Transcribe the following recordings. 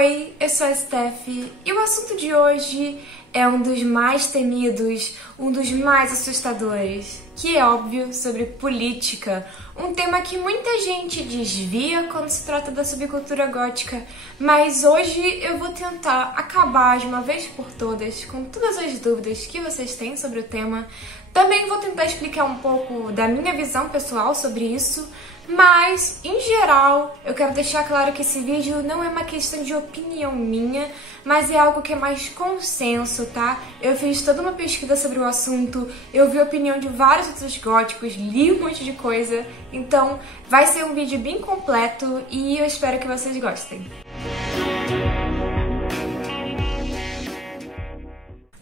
Oi, eu sou a Steph e o assunto de hoje é um dos mais temidos, um dos mais assustadores, que é óbvio sobre política, um tema que muita gente desvia quando se trata da subcultura gótica, mas hoje eu vou tentar acabar de uma vez por todas com todas as dúvidas que vocês têm sobre o tema. Também vou tentar explicar um pouco da minha visão pessoal sobre isso, mas, em geral, eu quero deixar claro que esse vídeo não é uma questão de opinião minha, mas é algo que é mais consenso, tá? Eu fiz toda uma pesquisa sobre o assunto, eu vi a opinião de vários outros góticos, li um monte de coisa, então vai ser um vídeo bem completo e eu espero que vocês gostem.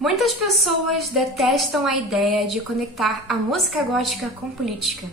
Muitas pessoas detestam a ideia de conectar a música gótica com política.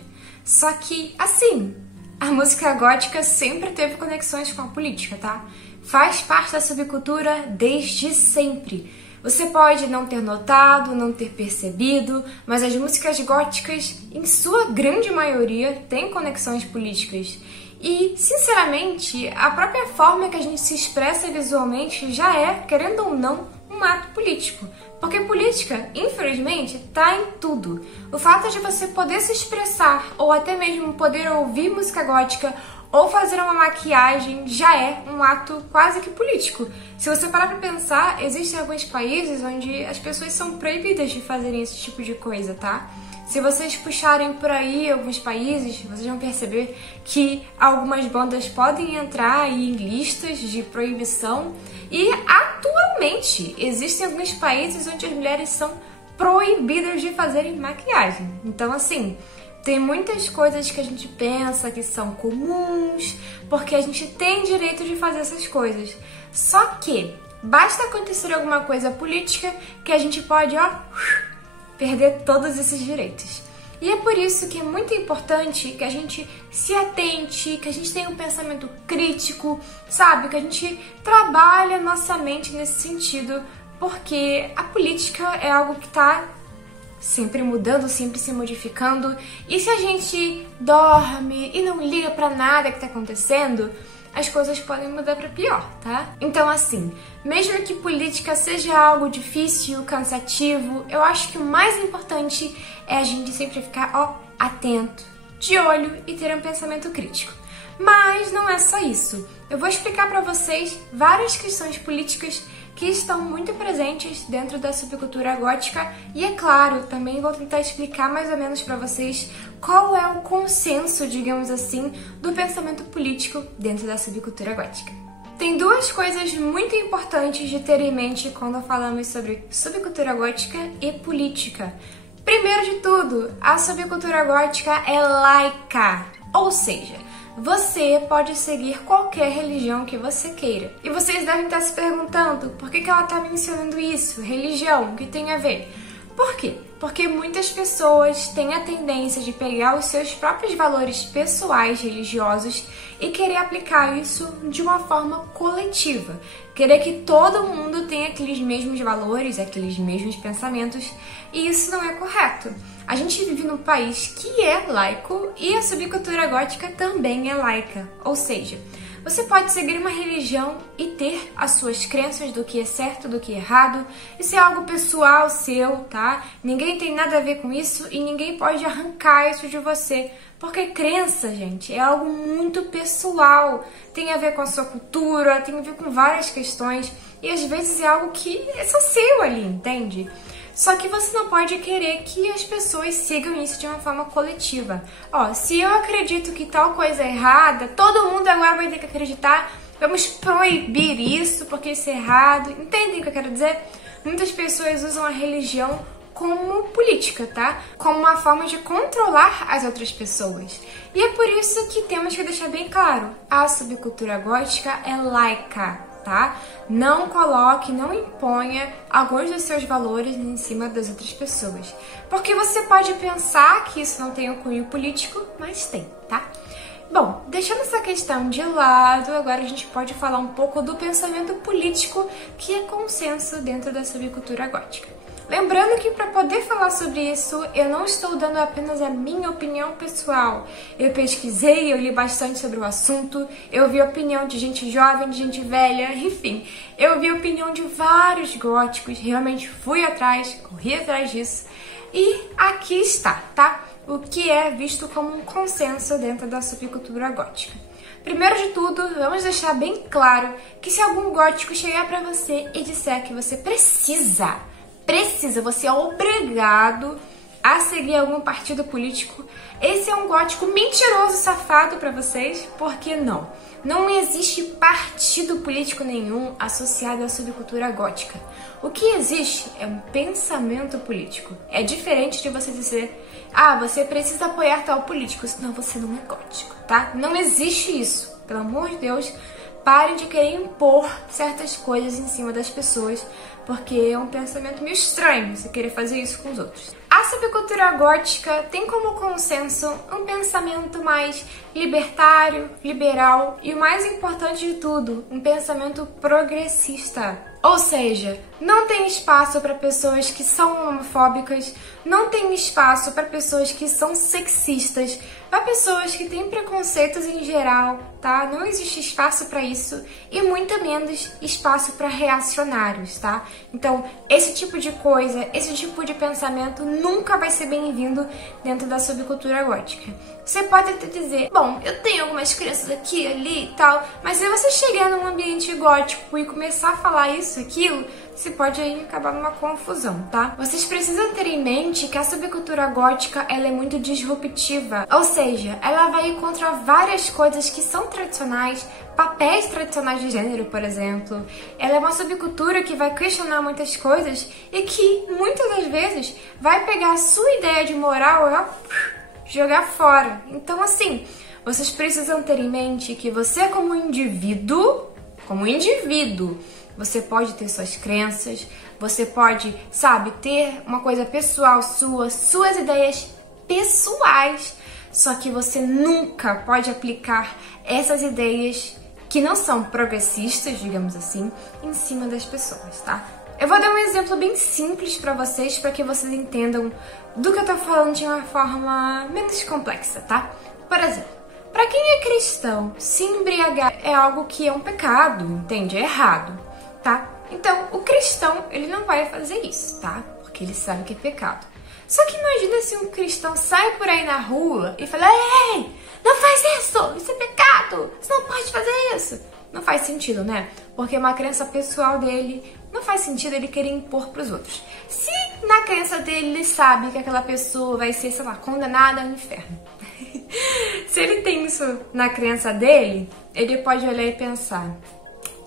Só que, assim, a música gótica sempre teve conexões com a política, tá? Faz parte da subcultura desde sempre. Você pode não ter notado, não ter percebido, mas as músicas góticas, em sua grande maioria, têm conexões políticas. E, sinceramente, a própria forma que a gente se expressa visualmente já é, querendo ou não, um ato político. Porque política, infelizmente, tá em tudo. O fato de você poder se expressar, ou até mesmo poder ouvir música gótica, ou fazer uma maquiagem, já é um ato quase que político. Se você parar pra pensar, existem alguns países onde as pessoas são proibidas de fazerem esse tipo de coisa, tá? Se vocês puxarem por aí alguns países, vocês vão perceber que algumas bandas podem entrar aí em listas de proibição e atualmente existem alguns países onde as mulheres são proibidas de fazerem maquiagem. Então, assim, tem muitas coisas que a gente pensa que são comuns, porque a gente tem direito de fazer essas coisas. Só que basta acontecer alguma coisa política que a gente pode, perder todos esses direitos. E é por isso que é muito importante que a gente se atente, que a gente tenha um pensamento crítico, sabe? Que a gente trabalhe a nossa mente nesse sentido, porque a política é algo que tá sempre mudando, sempre se modificando, e se a gente dorme e não liga pra nada que tá acontecendo, as coisas podem mudar pra pior, tá? Então, assim, mesmo que política seja algo difícil, cansativo, eu acho que o mais importante é a gente sempre ficar, atento, de olho e ter um pensamento crítico. Mas não é só isso. Eu vou explicar pra vocês várias questões políticas que estão muito presentes dentro da subcultura gótica e, é claro, também vou tentar explicar mais ou menos pra vocês qual é o consenso, digamos assim, do pensamento político dentro da subcultura gótica. Tem duas coisas muito importantes de ter em mente quando falamos sobre subcultura gótica e política. Primeiro de tudo, a subcultura gótica é laica, ou seja, você pode seguir qualquer religião que você queira. E vocês devem estar se perguntando por que ela está mencionando isso, religião, o que tem a ver? Por quê? Porque muitas pessoas têm a tendência de pegar os seus próprios valores pessoais religiosos e querer aplicar isso de uma forma coletiva. Querer que todo mundo tenha aqueles mesmos valores, aqueles mesmos pensamentos, e isso não é correto. A gente vive num país que é laico e a subcultura gótica também é laica, ou seja, você pode seguir uma religião e ter as suas crenças do que é certo, do que é errado. Isso é algo pessoal seu, tá? Ninguém tem nada a ver com isso e ninguém pode arrancar isso de você. Porque crença, gente, é algo muito pessoal. Tem a ver com a sua cultura, tem a ver com várias questões. E às vezes é algo que é só seu ali, entende? Só que você não pode querer que as pessoas sigam isso de uma forma coletiva. Se eu acredito que tal coisa é errada, todo mundo agora vai ter que acreditar, vamos proibir isso porque isso é errado. Entendem o que eu quero dizer? Muitas pessoas usam a religião como política, tá? Como uma forma de controlar as outras pessoas. E é por isso que temos que deixar bem claro, a subcultura gótica é laica, tá? Não coloque, não imponha alguns dos seus valores em cima das outras pessoas. Porque você pode pensar que isso não tem um cunho político, mas tem, tá? Bom, deixando essa questão de lado, agora a gente pode falar um pouco do pensamento político que é consenso dentro da subcultura gótica. Lembrando que para poder falar sobre isso, eu não estou dando apenas a minha opinião pessoal. Eu pesquisei, eu li bastante sobre o assunto, eu vi a opinião de gente jovem, de gente velha, enfim. Eu vi a opinião de vários góticos, realmente fui atrás, corri atrás disso. E aqui está, tá? O que é visto como um consenso dentro da subcultura gótica. Primeiro de tudo, vamos deixar bem claro que se algum gótico chegar pra você e disser que você precisa, você é obrigado a seguir algum partido político, esse é um gótico mentiroso, safado pra vocês, porque não. Não existe partido político nenhum associado à subcultura gótica. O que existe é um pensamento político. É diferente de você dizer, você precisa apoiar tal político, senão você não é gótico, tá? Não existe isso. Pelo amor de Deus, parem de querer impor certas coisas em cima das pessoas, porque é um pensamento meio estranho você querer fazer isso com os outros. A subcultura gótica tem como consenso um pensamento mais libertário, liberal e o mais importante de tudo, um pensamento progressista. Ou seja, não tem espaço para pessoas que são homofóbicas, não tem espaço para pessoas que são sexistas, para pessoas que têm preconceitos em geral, tá? Não existe espaço para isso e muito menos espaço para reacionários, tá? Então, esse tipo de coisa, esse tipo de pensamento nunca vai ser bem-vindo dentro da subcultura gótica. Você pode até dizer, bom, eu tenho algumas crenças aqui, ali e tal, mas se você chegar num ambiente gótico e começar a falar isso e aquilo, você pode aí acabar numa confusão, tá? Vocês precisam ter em mente que a subcultura gótica, ela é muito disruptiva, ou seja, ela vai contra várias coisas que são tradicionais, papéis tradicionais de gênero, por exemplo. Ela é uma subcultura que vai questionar muitas coisas e que, muitas das vezes, vai pegar a sua ideia de moral e jogar fora. Então, assim, vocês precisam ter em mente que você como indivíduo, você pode ter suas crenças, você pode, ter uma coisa pessoal sua, suas ideias pessoais, só que você nunca pode aplicar essas ideias que não são progressistas, digamos assim, em cima das pessoas, tá? Eu vou dar um exemplo bem simples para vocês entendam do que eu tô falando de uma forma menos complexa, tá? Por exemplo, para quem é cristão, se embriagar é algo que é um pecado, entende? É errado, tá? Então, o cristão, ele não vai fazer isso, tá? Porque ele sabe que é pecado. Só que imagina se um cristão sai por aí na rua e fala, ei, não faz isso é pecado, você não pode fazer isso. Não faz sentido, né? Porque é uma crença pessoal dele, não faz sentido ele querer impor pros outros. Se na crença dele ele sabe que aquela pessoa vai ser, condenada ao inferno. Se ele tem isso na crença dele, ele pode olhar e pensar,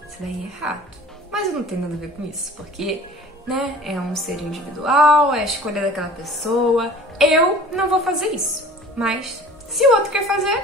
isso daí é errado. Mas eu não tenho nada a ver com isso, porque, né, é um ser individual, é a escolha daquela pessoa. Eu não vou fazer isso. Mas, se o outro quer fazer,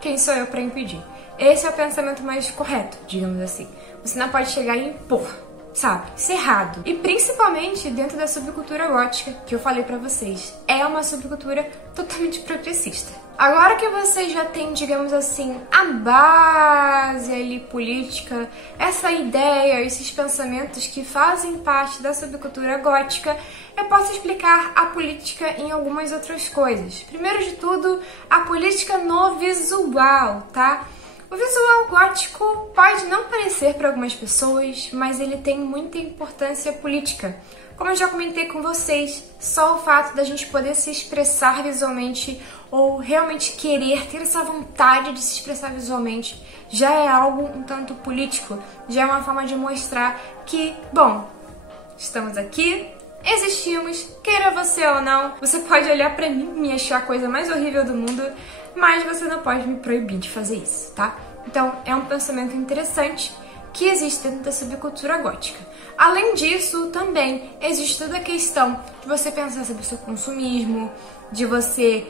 quem sou eu para impedir? Esse é o pensamento mais correto, digamos assim. Você não pode chegar e impor, isso é errado. E principalmente dentro da subcultura gótica, que eu falei pra vocês. É uma subcultura totalmente progressista. Agora que você já tem, digamos assim, a base ali política, essa ideia, esses pensamentos que fazem parte da subcultura gótica, eu posso explicar a política em algumas outras coisas. Primeiro de tudo, a política no visual, tá? O visual gótico pode não parecer para algumas pessoas, mas ele tem muita importância política. Como eu já comentei com vocês, só o fato da gente poder se expressar visualmente ou realmente querer ter essa vontade de se expressar visualmente já é algo um tanto político, já é uma forma de mostrar que, bom, estamos aqui, existimos, queira você ou não, você pode olhar pra mim e me achar a coisa mais horrível do mundo, mas você não pode me proibir de fazer isso, tá? Então, é um pensamento interessante que existe dentro da subcultura gótica. Além disso, também existe toda a questão de você pensar sobre o seu consumismo, de você,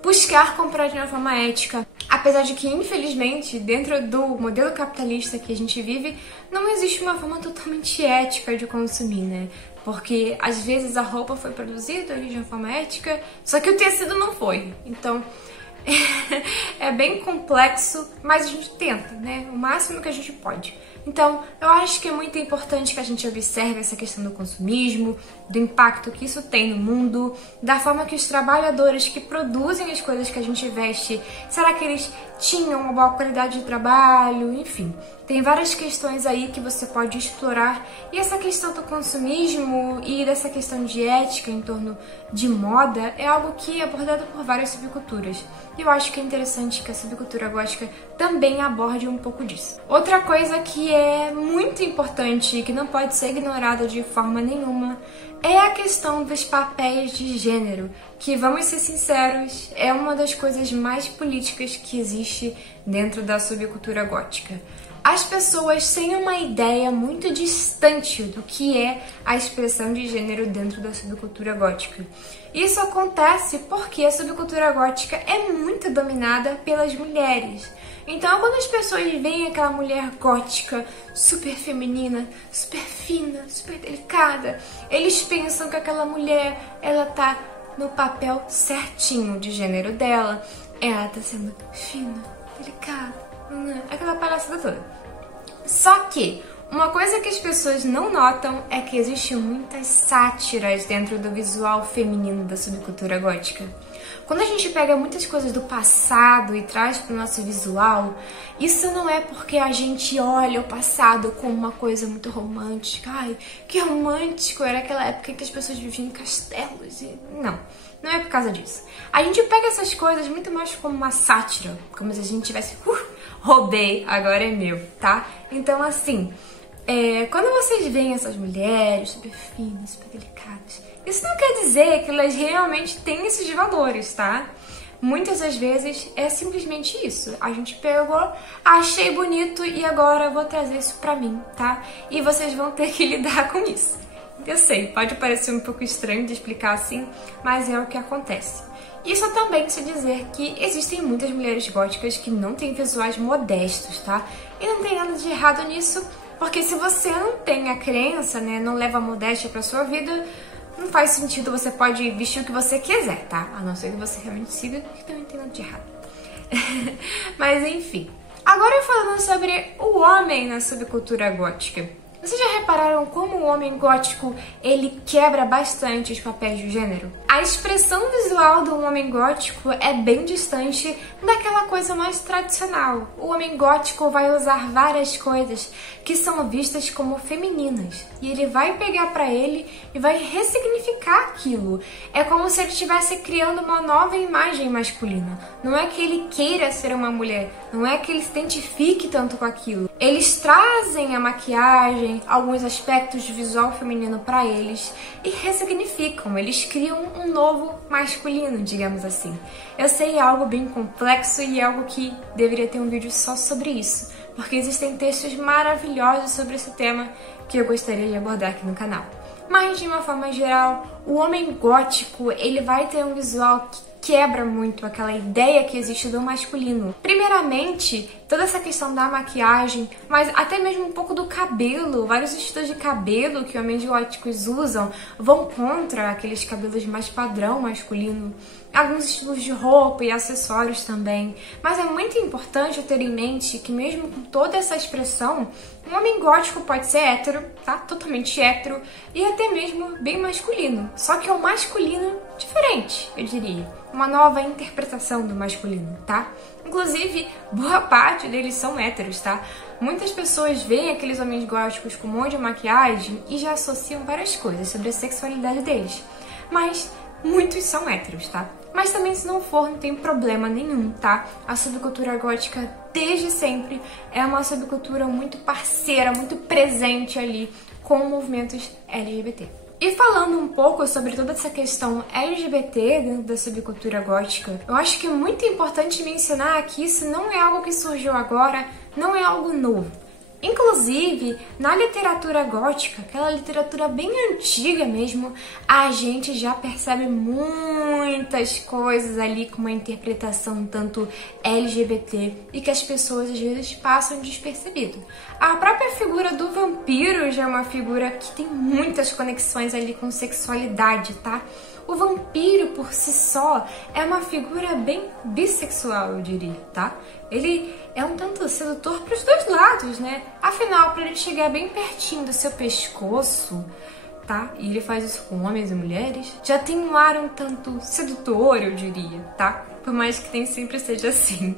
buscar comprar de uma forma ética. Apesar de que, infelizmente, dentro do modelo capitalista que a gente vive, não existe uma forma totalmente ética de consumir, né? Porque, às vezes, a roupa foi produzida de uma forma ética, só que o tecido não foi. Então, É bem complexo, mas a gente tenta, né? O máximo que a gente pode. Então, eu acho que é muito importante que a gente observe essa questão do consumismo, do impacto que isso tem no mundo, da forma que os trabalhadores que produzem as coisas que a gente veste, será que eles tinham uma boa qualidade de trabalho? Enfim, tem várias questões aí que você pode explorar. E essa questão do consumismo e dessa questão de ética em torno de moda é algo que é abordado por várias subculturas. E eu acho que é interessante que a subcultura gótica também aborde um pouco disso. Outra coisa que é muito importante e que não pode ser ignorada de forma nenhuma é a questão dos papéis de gênero, que, vamos ser sinceros, é uma das coisas mais políticas que existe dentro da subcultura gótica. As pessoas têm uma ideia muito distante do que é a expressão de gênero dentro da subcultura gótica. Isso acontece porque a subcultura gótica é muito dominada pelas mulheres. Então, quando as pessoas veem aquela mulher gótica, super feminina, super fina, super delicada, eles pensam que aquela mulher, ela tá no papel certinho de gênero dela, ela tá sendo fina, delicada, aquela palhaçada toda. Só que uma coisa que as pessoas não notam é que existem muitas sátiras dentro do visual feminino da subcultura gótica. Quando a gente pega muitas coisas do passado e traz para o nosso visual, isso não é porque a gente olha o passado como uma coisa muito romântica. Ai, que romântico, era aquela época em que as pessoas viviam em castelos. Não é por causa disso. A gente pega essas coisas muito mais como uma sátira, como se a gente tivesse... roubei, agora é meu, tá? Então, assim, quando vocês veem essas mulheres super finas, super delicadas, isso não quer dizer que elas realmente têm esses valores, tá? Muitas das vezes é simplesmente isso. A gente pegou, achei bonito e agora vou trazer isso pra mim, tá? E vocês vão ter que lidar com isso. Eu sei, pode parecer um pouco estranho de explicar assim, mas é o que acontece. Isso também se dizer que existem muitas mulheres góticas que não têm visuais modestos, tá? E não tem nada de errado nisso, porque se você não tem a crença, né, não leva a modéstia pra sua vida, não faz sentido, você pode vestir o que você quiser, tá? A não ser que você realmente siga, que também não tem nada de errado. Mas enfim. Agora falando sobre o homem na subcultura gótica. Vocês já repararam como o homem gótico, ele quebra bastante os papéis de gênero? A expressão visual do homem gótico é bem distante daquela coisa mais tradicional. O homem gótico vai usar várias coisas que são vistas como femininas. E ele vai pegar pra ele e vai ressignificar aquilo. É como se ele estivesse criando uma nova imagem masculina. Não é que ele queira ser uma mulher, não é que ele se identifique tanto com aquilo. Eles trazem a maquiagem, alguns aspectos de visual feminino pra eles e ressignificam. Eles criam um novo masculino, digamos assim. Eu sei, é algo bem complexo e é algo que deveria ter um vídeo só sobre isso, porque existem textos maravilhosos sobre esse tema que eu gostaria de abordar aqui no canal. Mas, de uma forma geral, o homem gótico, ele vai ter um visual que quebra muito aquela ideia que existe do masculino. Primeiramente, toda essa questão da maquiagem, mas até mesmo um pouco do cabelo. Vários estilos de cabelo que homens góticos usam vão contra aqueles cabelos mais padrão masculino. Alguns estilos de roupa e acessórios também. Mas é muito importante ter em mente que mesmo com toda essa expressão, um homem gótico pode ser hétero, tá? Totalmente hétero, e até mesmo bem masculino. Só que é um masculino diferente, eu diria. Uma nova interpretação do masculino, tá? Inclusive, boa parte deles são héteros, tá? Muitas pessoas veem aqueles homens góticos com um monte de maquiagem e já associam várias coisas sobre a sexualidade deles. Mas muitos são héteros, tá? Mas também, se não for, não tem problema nenhum, tá? A subcultura gótica, desde sempre, é uma subcultura muito parceira, muito presente ali com movimentos LGBT. E falando um pouco sobre toda essa questão LGBT dentro da subcultura gótica, eu acho que é muito importante mencionar que isso não é algo que surgiu agora, não é algo novo. Inclusive, na literatura gótica, aquela literatura bem antiga mesmo, a gente já percebe muitas coisas ali com uma interpretação tanto LGBT e que as pessoas às vezes passam despercebido. A própria figura do vampiro já é uma figura que tem muitas conexões ali com sexualidade, tá? O vampiro, por si só, é uma figura bem bissexual, eu diria, tá? Ele é um tanto sedutor para os dois lados, né? Afinal, para ele chegar bem pertinho do seu pescoço, tá? E ele faz isso com homens e mulheres, já tem um ar um tanto sedutor, eu diria, tá? Por mais que nem sempre seja assim.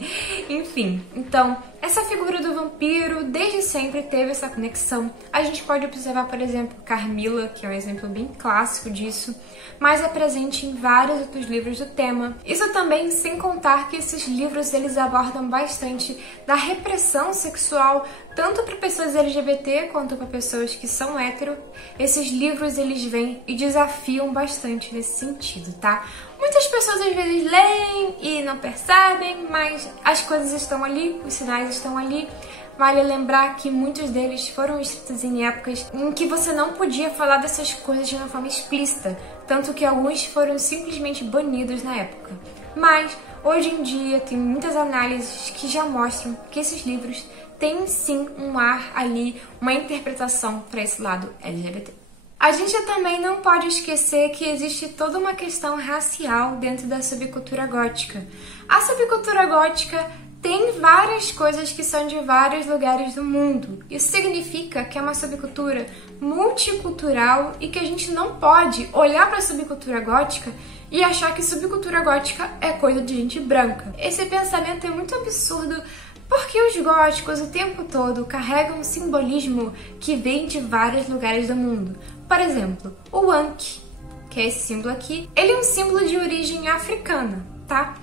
Enfim, então, essa figura do vampiro desde sempre teve essa conexão. A gente pode observar, por exemplo, Carmila, que é um exemplo bem clássico disso, mas é presente em vários outros livros do tema. Isso também sem contar que esses livros eles abordam bastante da repressão sexual, tanto para pessoas LGBT quanto para pessoas que são hétero. Esses livros eles vêm e desafiam bastante nesse sentido, tá? Muitas pessoas às vezes leem e não percebem, mas as coisas estão ali, os sinais estão ali. Vale lembrar que muitos deles foram escritos em épocas em que você não podia falar dessas coisas de uma forma explícita, tanto que alguns foram simplesmente banidos na época. Mas, hoje em dia, tem muitas análises que já mostram que esses livros têm sim um ar ali, uma interpretação para esse lado LGBT. A gente também não pode esquecer que existe toda uma questão racial dentro da subcultura gótica. A subcultura gótica tem várias coisas que são de vários lugares do mundo. Isso significa que é uma subcultura multicultural e que a gente não pode olhar para a subcultura gótica e achar que subcultura gótica é coisa de gente branca. Esse pensamento é muito absurdo porque os góticos o tempo todo carregam um simbolismo que vem de vários lugares do mundo. Por exemplo, o Ankh, que é esse símbolo aqui, ele é um símbolo de origem africana, tá?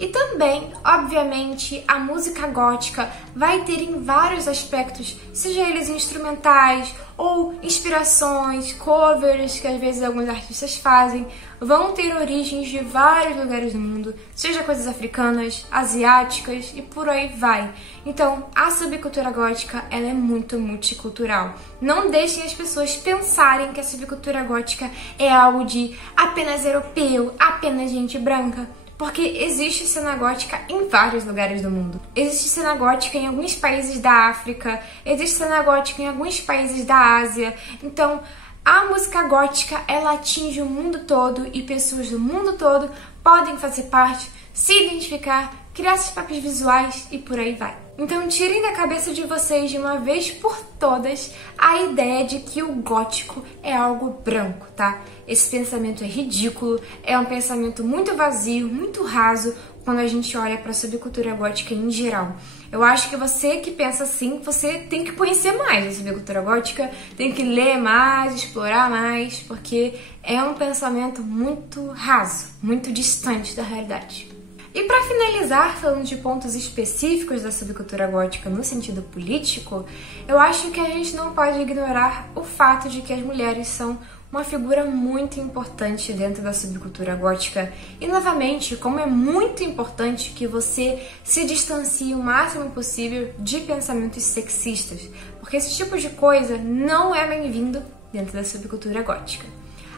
E também, obviamente, a música gótica vai ter em vários aspectos, seja eles instrumentais ou inspirações, covers que às vezes alguns artistas fazem, vão ter origens de vários lugares do mundo, seja coisas africanas, asiáticas e por aí vai. Então, a subcultura gótica ela é muito multicultural. Não deixem as pessoas pensarem que a subcultura gótica é algo de apenas europeu, apenas gente branca. Porque existe cena gótica em vários lugares do mundo. Existe cena gótica em alguns países da África, existe cena gótica em alguns países da Ásia. Então, a música gótica, ela atinge o mundo todo e pessoas do mundo todo podem fazer parte, se identificar, criar seus próprios visuais e por aí vai. Então tirem da cabeça de vocês de uma vez por todas a ideia de que o gótico é algo branco, tá? Esse pensamento é ridículo, é um pensamento muito vazio, muito raso quando a gente olha para a subcultura gótica em geral. Eu acho que você que pensa assim, você tem que conhecer mais a subcultura gótica, tem que ler mais, explorar mais, porque é um pensamento muito raso, muito distante da realidade. E para finalizar, falando de pontos específicos da subcultura gótica no sentido político, eu acho que a gente não pode ignorar o fato de que as mulheres são uma figura muito importante dentro da subcultura gótica. E novamente, como é muito importante que você se distancie o máximo possível de pensamentos sexistas, porque esse tipo de coisa não é bem-vindo dentro da subcultura gótica.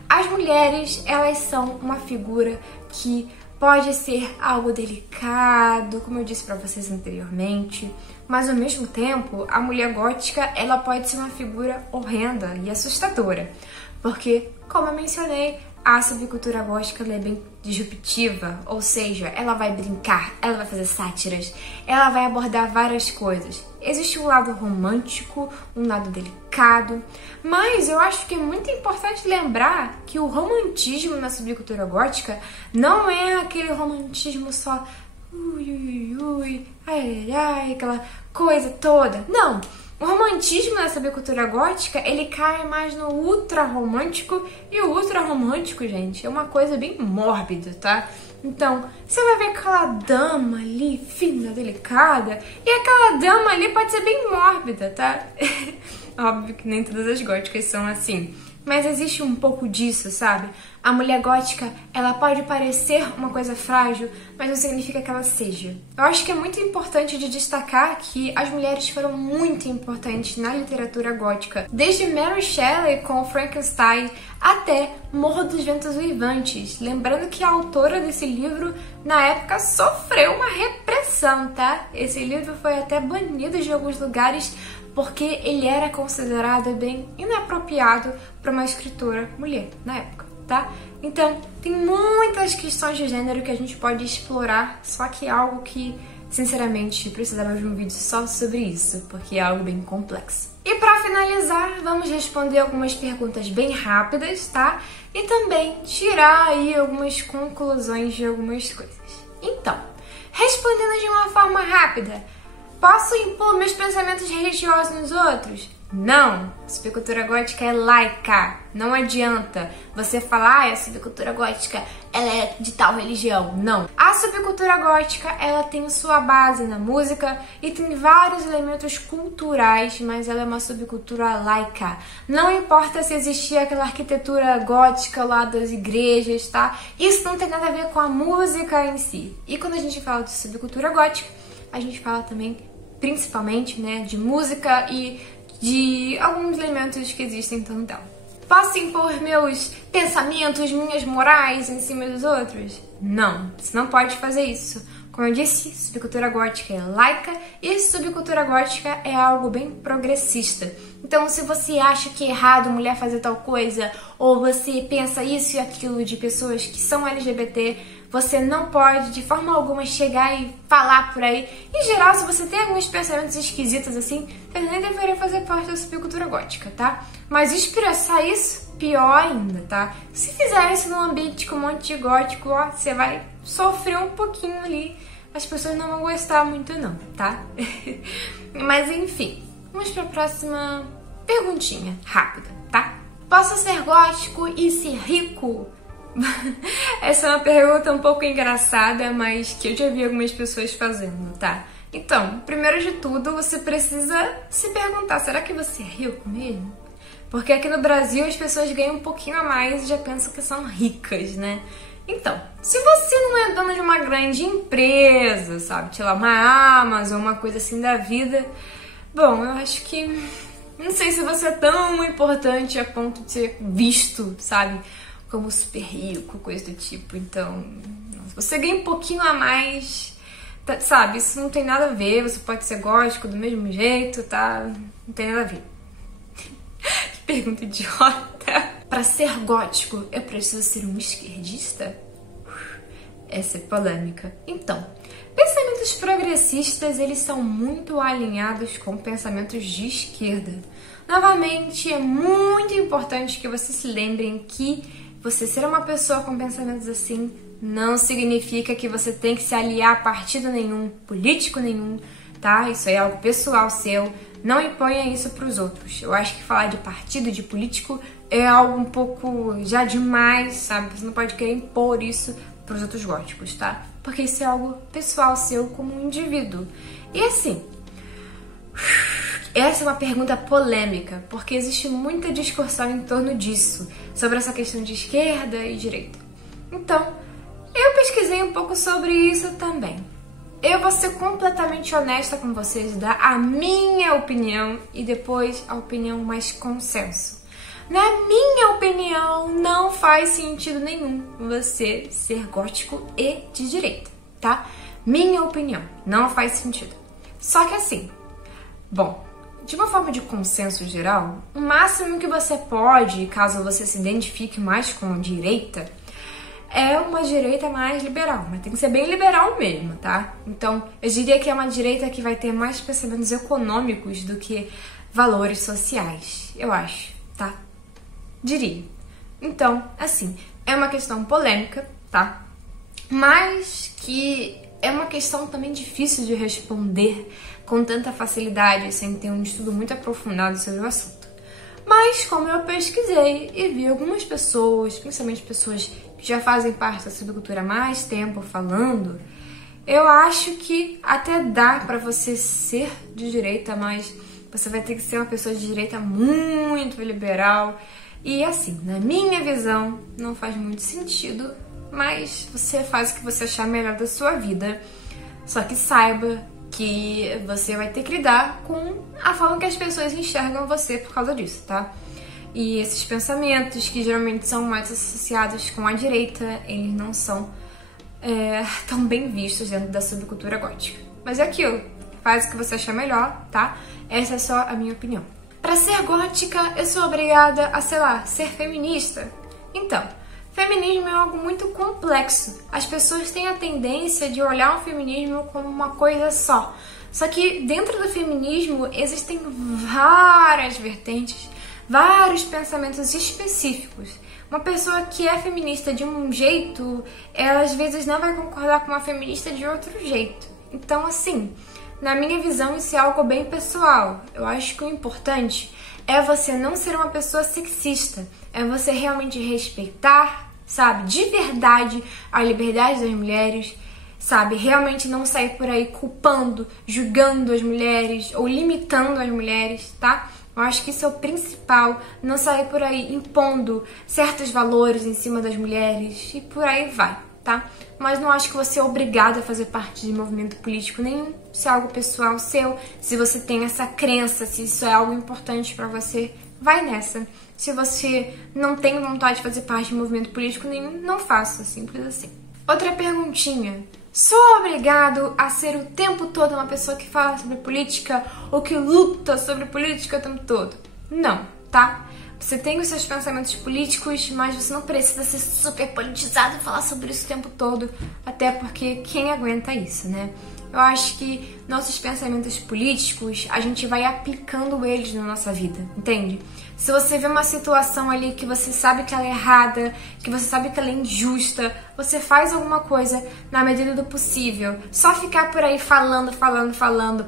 As mulheres, elas são uma figura que pode ser algo delicado, como eu disse para vocês anteriormente, mas ao mesmo tempo, a mulher gótica, ela pode ser uma figura horrenda e assustadora, porque, como eu mencionei, a subcultura gótica ela é bem disruptiva, ou seja, ela vai brincar, ela vai fazer sátiras, ela vai abordar várias coisas. Existe um lado romântico, um lado delicado, mas eu acho que é muito importante lembrar que o romantismo na subcultura gótica não é aquele romantismo só ui, ui, ui, ai, ai, ai, aquela coisa toda. Não! O romantismo na subcultura gótica, ele cai mais no ultra romântico, e o ultra romântico, gente, é uma coisa bem mórbida, tá? Então, você vai ver aquela dama ali, fina, delicada, e aquela dama ali pode ser bem mórbida, tá? Óbvio que nem todas as góticas são assim, mas existe um pouco disso, sabe? A mulher gótica, ela pode parecer uma coisa frágil, mas não significa que ela seja. Eu acho que é muito importante de destacar que as mulheres foram muito importantes na literatura gótica, desde Mary Shelley com Frankenstein até Morro dos Ventos Uivantes. Lembrando que a autora desse livro, na época, sofreu uma repressão, tá? Esse livro foi até banido de alguns lugares porque ele era considerado bem inapropriado para uma escritora mulher na época. tá? Então, tem muitas questões de gênero que a gente pode explorar, só que é algo que, sinceramente, precisava de um vídeo só sobre isso, porque é algo bem complexo. E pra finalizar, vamos responder algumas perguntas bem rápidas, tá? E também tirar aí algumas conclusões de algumas coisas. Então, respondendo de uma forma rápida, posso impor meus pensamentos religiosos nos outros? Não! A subcultura gótica é laica. Não adianta você falar, a subcultura gótica ela é de tal religião. Não. A subcultura gótica ela tem sua base na música e tem vários elementos culturais, mas ela é uma subcultura laica. Não importa se existia aquela arquitetura gótica lá das igrejas, tá? Isso não tem nada a ver com a música em si. E quando a gente fala de subcultura gótica, a gente fala também, principalmente, né, de música e de alguns elementos que existem em torno dela. Posso impor meus pensamentos, minhas morais em cima dos outros? Não, você não pode fazer isso. Como eu disse, subcultura gótica é laica e subcultura gótica é algo bem progressista. Então, se você acha que é errado mulher fazer tal coisa, ou você pensa isso e aquilo de pessoas que são LGBT, você não pode de forma alguma chegar e falar por aí. Em geral, se você tem alguns pensamentos esquisitos assim, você nem deveria fazer parte da subcultura gótica, tá? Mas expressar isso, pior ainda, tá? Se fizer isso num ambiente com um monte de gótico, ó, você vai sofrer um pouquinho ali. As pessoas não vão gostar muito não, tá? Mas enfim, vamos para a próxima perguntinha rápida, tá? Posso ser gótico e ser rico? Essa é uma pergunta um pouco engraçada, mas que eu já vi algumas pessoas fazendo, tá? Então, primeiro de tudo, você precisa se perguntar, será que você é rico mesmo? Porque aqui no Brasil as pessoas ganham um pouquinho a mais e já pensam que são ricas, né? Então, se você não é dono de uma grande empresa, sabe? Sei lá, uma Amazon, uma coisa assim da vida, bom, eu acho que não sei se você é tão importante a ponto de ser visto, sabe? Como super rico, coisa do tipo. Então, se você ganha um pouquinho a mais, tá, sabe? Isso não tem nada a ver. Você pode ser gótico do mesmo jeito, tá? Não tem nada a ver. Que pergunta idiota. Pra ser gótico, eu preciso ser um esquerdista? Essa é polêmica. Então, pensamentos progressistas, eles são muito alinhados com pensamentos de esquerda. Novamente, é muito importante que vocês se lembrem que você ser uma pessoa com pensamentos assim não significa que você tem que se aliar a partido nenhum, político nenhum, tá? Isso é algo pessoal seu. Não imponha isso para os outros. Eu acho que falar de partido, de político, é algo um pouco já demais, sabe? Você não pode querer impor isso para os outros góticos, tá? Porque isso é algo pessoal seu como um indivíduo. E assim, essa é uma pergunta polêmica, porque existe muita discussão em torno disso, sobre essa questão de esquerda e direita. Então, eu pesquisei um pouco sobre isso também. Eu vou ser completamente honesta com vocês, dar a minha opinião e depois a opinião mais consenso. Na minha opinião, não faz sentido nenhum você ser gótico e de direita, tá? Minha opinião, não faz sentido. Só que assim, bom, de uma forma de consenso geral, o máximo que você pode, caso você se identifique mais com a direita, é uma direita mais liberal, mas tem que ser bem liberal mesmo, tá? Então, eu diria que é uma direita que vai ter mais pensamentos econômicos do que valores sociais, eu acho, tá? Diria. Então, assim, é uma questão polêmica, tá? Mas que é uma questão também difícil de responder com tanta facilidade, sem ter um estudo muito aprofundado sobre o assunto. Mas, como eu pesquisei e vi algumas pessoas, principalmente pessoas que já fazem parte da subcultura há mais tempo falando, eu acho que até dá pra você ser de direita, mas você vai ter que ser uma pessoa de direita muito liberal. E assim, na minha visão, não faz muito sentido, mas você faz o que você achar melhor da sua vida. Só que saiba que você vai ter que lidar com a forma que as pessoas enxergam você por causa disso, tá? E esses pensamentos, que geralmente são mais associados com a direita, eles não são tão bem vistos dentro da subcultura gótica. Mas é aquilo, faz o que você achar melhor, tá? Essa é só a minha opinião. Pra ser gótica, eu sou obrigada a, sei lá, ser feminista. Então, Feminismo é algo muito complexo. As pessoas têm a tendência de olhar o feminismo como uma coisa só. Só que dentro do feminismo existem várias vertentes, vários pensamentos específicos. Uma pessoa que é feminista de um jeito, ela às vezes não vai concordar com uma feminista de outro jeito. Então, assim, na minha visão, isso é algo bem pessoal. Eu acho que o importante é você não ser uma pessoa sexista, é você realmente respeitar, sabe, de verdade a liberdade das mulheres, sabe, realmente não sair por aí culpando, julgando as mulheres ou limitando as mulheres, tá? Eu acho que isso é o principal, não sair por aí impondo certos valores em cima das mulheres e por aí vai, tá? Mas não acho que você é obrigado a fazer parte de movimento político nenhum, se é algo pessoal seu, se você tem essa crença, se isso é algo importante pra você, vai nessa. Se você não tem vontade de fazer parte de movimento político nenhum, não faça, simples assim. Outra perguntinha. Sou obrigado a ser o tempo todo uma pessoa que fala sobre política ou que luta sobre política o tempo todo? Não, tá? Você tem os seus pensamentos políticos, mas você não precisa ser super politizado e falar sobre isso o tempo todo, até porque quem aguenta isso, né? Eu acho que nossos pensamentos políticos, a gente vai aplicando eles na nossa vida, entende? Se você vê uma situação ali que você sabe que ela é errada, que você sabe que ela é injusta, você faz alguma coisa na medida do possível. Só ficar por aí falando,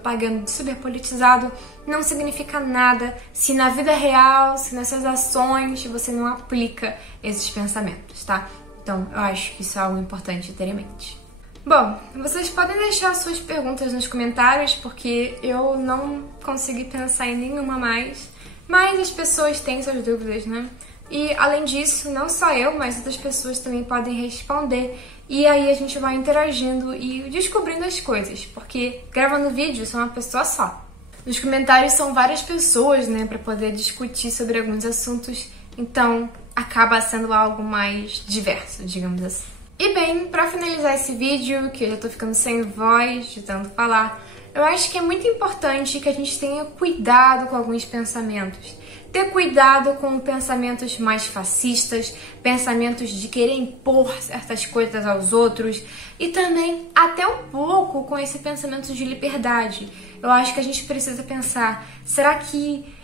pagando de super politizado, não significa nada se na vida real, se nas suas ações, você não aplica esses pensamentos, tá? Então, eu acho que isso é algo importante ter em mente. Bom, vocês podem deixar suas perguntas nos comentários, porque eu não consegui pensar em nenhuma mais, mas as pessoas têm suas dúvidas, né? E além disso, não só eu, mas outras pessoas também podem responder, e aí a gente vai interagindo e descobrindo as coisas, porque gravando vídeo sou uma pessoa só. Nos comentários são várias pessoas, né, para poder discutir sobre alguns assuntos, então acaba sendo algo mais diverso, digamos assim. E bem, pra finalizar esse vídeo, que eu já tô ficando sem voz de tanto falar, eu acho que é muito importante que a gente tenha cuidado com alguns pensamentos. Ter cuidado com pensamentos mais fascistas, pensamentos de querer impor certas coisas aos outros e também até um pouco com esse pensamento de liberdade. Eu acho que a gente precisa pensar, será que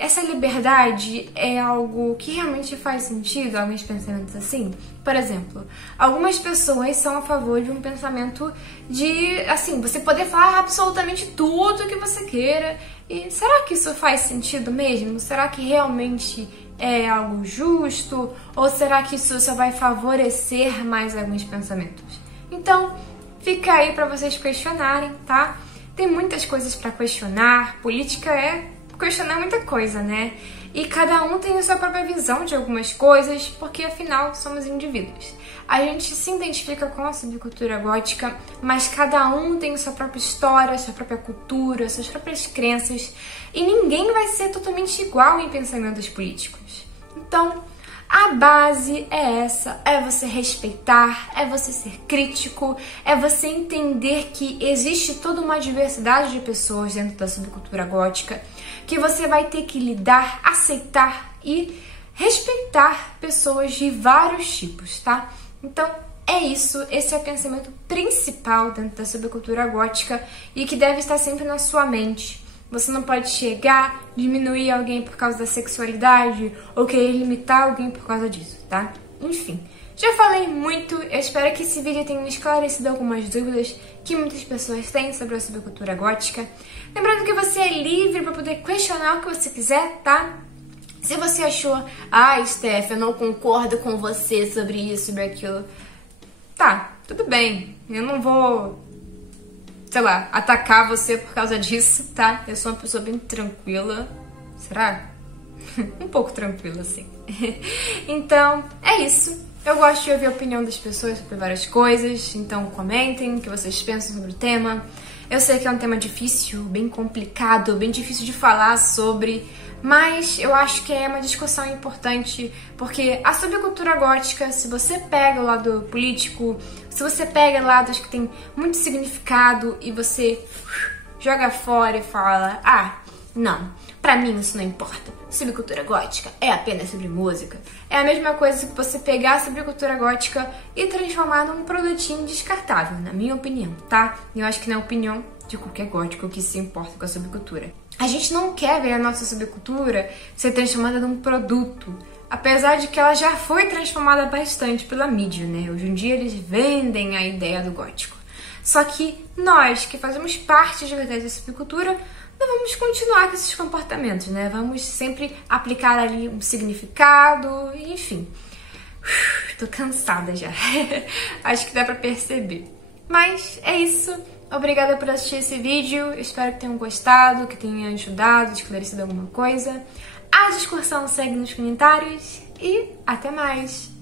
essa liberdade é algo que realmente faz sentido, alguns pensamentos assim? Por exemplo, algumas pessoas são a favor de um pensamento de, assim, você poder falar absolutamente tudo que você queira. E será que isso faz sentido mesmo? Será que realmente é algo justo? Ou será que isso só vai favorecer mais alguns pensamentos? Então, fica aí pra vocês questionarem, tá? Tem muitas coisas pra questionar, política é questionar muita coisa, né? E cada um tem a sua própria visão de algumas coisas, porque afinal somos indivíduos. A gente se identifica com a subcultura gótica, mas cada um tem a sua própria história, sua própria cultura, suas próprias crenças, e ninguém vai ser totalmente igual em pensamentos políticos. Então, a base é essa, é você respeitar, é você ser crítico, é você entender que existe toda uma diversidade de pessoas dentro da subcultura gótica, que você vai ter que lidar, aceitar e respeitar pessoas de vários tipos, tá? Então, é isso, esse é o pensamento principal dentro da subcultura gótica e que deve estar sempre na sua mente. Você não pode chegar, diminuir alguém por causa da sexualidade ou querer limitar alguém por causa disso, tá? Enfim, já falei muito, eu espero que esse vídeo tenha esclarecido algumas dúvidas que muitas pessoas têm sobre a subcultura gótica. Lembrando que você é livre para poder questionar o que você quiser, tá? Se você achou, Steph, eu não concordo com você sobre isso, sobre aquilo, tá, tudo bem, eu não vou, sei lá, atacar você por causa disso, tá? Eu sou uma pessoa bem tranquila. Será? Um pouco tranquila, assim. Então, é isso. Eu gosto de ouvir a opinião das pessoas sobre várias coisas, então comentem o que vocês pensam sobre o tema. Eu sei que é um tema difícil, bem complicado, bem difícil de falar sobre, mas eu acho que é uma discussão importante, porque a subcultura gótica, se você pega o lado político, se você pega lados que tem muito significado e você joga fora e fala, não, Pra mim isso não importa. Subcultura gótica é apenas sobre música. É a mesma coisa que você pegar a subcultura gótica e transformar num produtinho descartável, na minha opinião, tá? E eu acho que na opinião de qualquer gótico que se importa com a subcultura. A gente não quer ver a nossa subcultura ser transformada num produto, apesar de que ela já foi transformada bastante pela mídia, né? Hoje em dia eles vendem a ideia do gótico. Só que nós, que fazemos parte de verdade da subcultura, não vamos continuar com esses comportamentos, né? Vamos sempre aplicar ali um significado, enfim. Tô cansada já. Acho que dá pra perceber. Mas é isso. Obrigada por assistir esse vídeo. Espero que tenham gostado, que tenha ajudado, esclarecido alguma coisa. A discussão segue nos comentários e até mais!